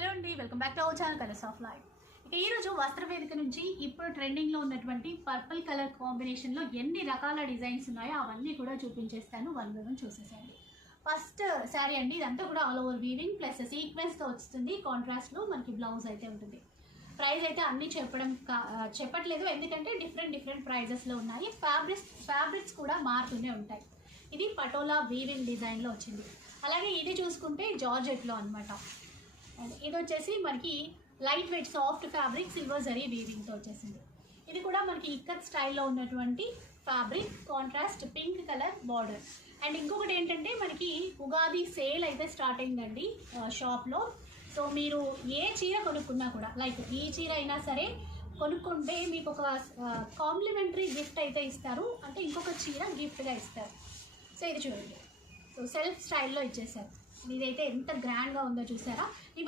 Hello అండి, welcome back to our channel colours of life. ఇక ఈరోజు వస్త్రవేదిక నుంచి ఇప్పుడు ట్రెండింగ్లో ఉన్నటువంటి పర్పుల్ కలర్ కాంబినేషన్లో ఎన్ని రకాల డిజైన్స్ ఉన్నాయో అవన్నీ కూడా చూపించేస్తాను. వన్ బై వన్ చూసేసండి. ఫస్ట్ శారీ అండి, ఇదంతా కూడా ఆల్ ఓవర్ వీవింగ్ ప్లస్ సీక్వెన్స్తో వస్తుంది. కాంట్రాస్ట్లో మనకి బ్లౌజ్ అయితే ఉంటుంది. ప్రైస్ అయితే అన్నీ చెప్పట్లేదు, ఎందుకంటే డిఫరెంట్ ప్రైజెస్లో ఉన్నాయి. ఫ్యాబ్రిక్స్ కూడా మారుతూనే ఉంటాయి. ఇది పటోలా వీవింగ్ డిజైన్లో వచ్చింది. అలాగే ఇది చూసుకుంటే జార్జెట్లో అనమాట. ఇది వచ్చేసి మనకి light weight soft fabric silver zari వీవింగ్తో వచ్చేసింది. ఇది కూడా మనకి ఇక్కత్ స్టైల్లో ఉన్నటువంటి fabric, contrast pink colour border. And ఇంకొకటి ఏంటంటే మనకి ఉగాది సేల్ అయితే స్టార్ట్ అయిందండి షాప్లో. సో మీరు ఏ చీర కొనుక్కున్నా కూడా, లైక్ ఈ చీర అయినా సరే కొనుక్కుంటే మీకు ఒక కాంప్లిమెంటరీ గిఫ్ట్ అయితే ఇస్తారు, అంటే ఇంకొక చీర గిఫ్ట్గా ఇస్తారు. సో ఇది చూడండి, సో సెల్ఫ్ స్టైల్లో ఇచ్చేసారు. ఇదైతే ఎంత గ్రాండ్గా ఉందో చూసారా.